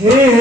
Dar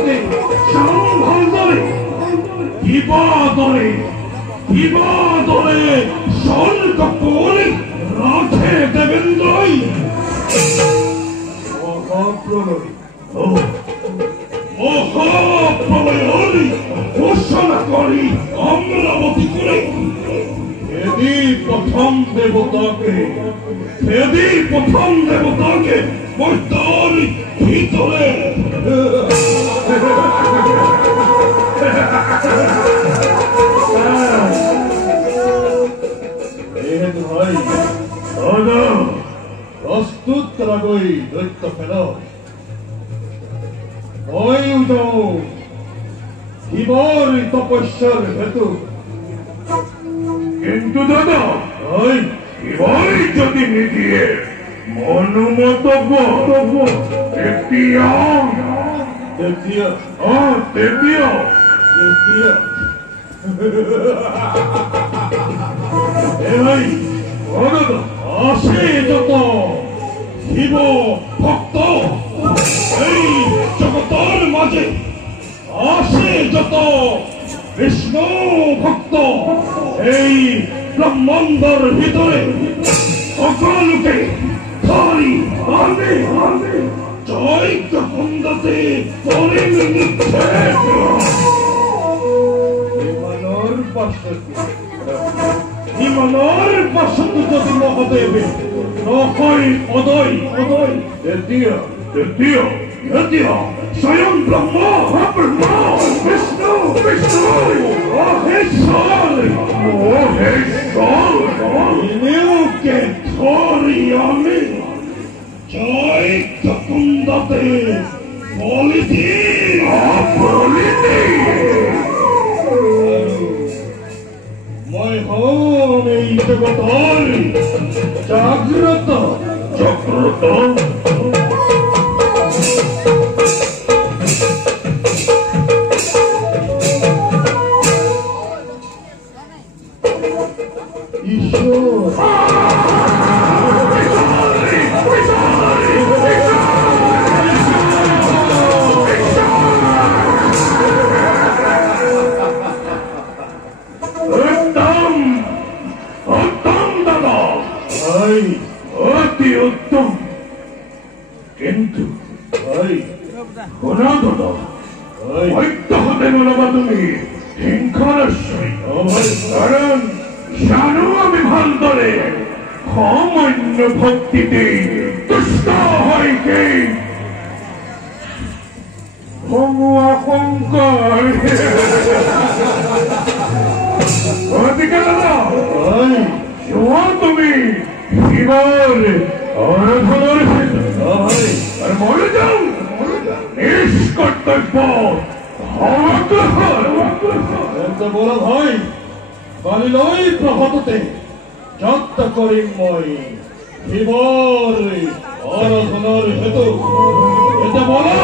হাতে সম্ভাল ধরে বিবাদরে স্বর্গ করে রাখে দেবেন্দ্রই। মহাপ্রলয় ঘোষণা করি অমরাবতী করে প্রথম দেবতাকে বৈদ্যর ভিতরে ভাই প্রস্তুত রাগই দৈত্য ফেল জীবর তপস্যার হেতু। কিন্তু দাদা এবার যদি নিদিয়ে মনোমত আসে যত শিব ভক্ত এই জগতের মাঝে, আসে যত বিষ্ণু ভক্ত এই ব্রহ্মাণ্ডর ভিতরে, সকলকে ধরি আনে জৈত্য কুণ্ডতে করে হিমালয়ের পার্শ্ববর্তী যদি মহাদেবে নহয় অদয় দ্বিতীয় স্বয়ং ব্রহ্মা বিষ্ণু মহেশ্বরকে ধরি আমি জৈত্য কুণ্ডতে বলিতে মই হম এই জগতের জাগ্রত অতি উত্তম। কিন্তু হয়তো হতে বলবা তুমি হিংসারস্বী, কারণ জানো আমি ভাল ধরে সামান্য ভক্তিতে তুষ্ট হয় কে ভঙুয়া শঙ্কর। তুমি শিবর আরাধনার আর মরে যাও নিষ্কর্তব্য বড় ভাই বালিলই প্রভাততে যত্ন করি মই শিবর আরাধনার হেতু এটা বলো।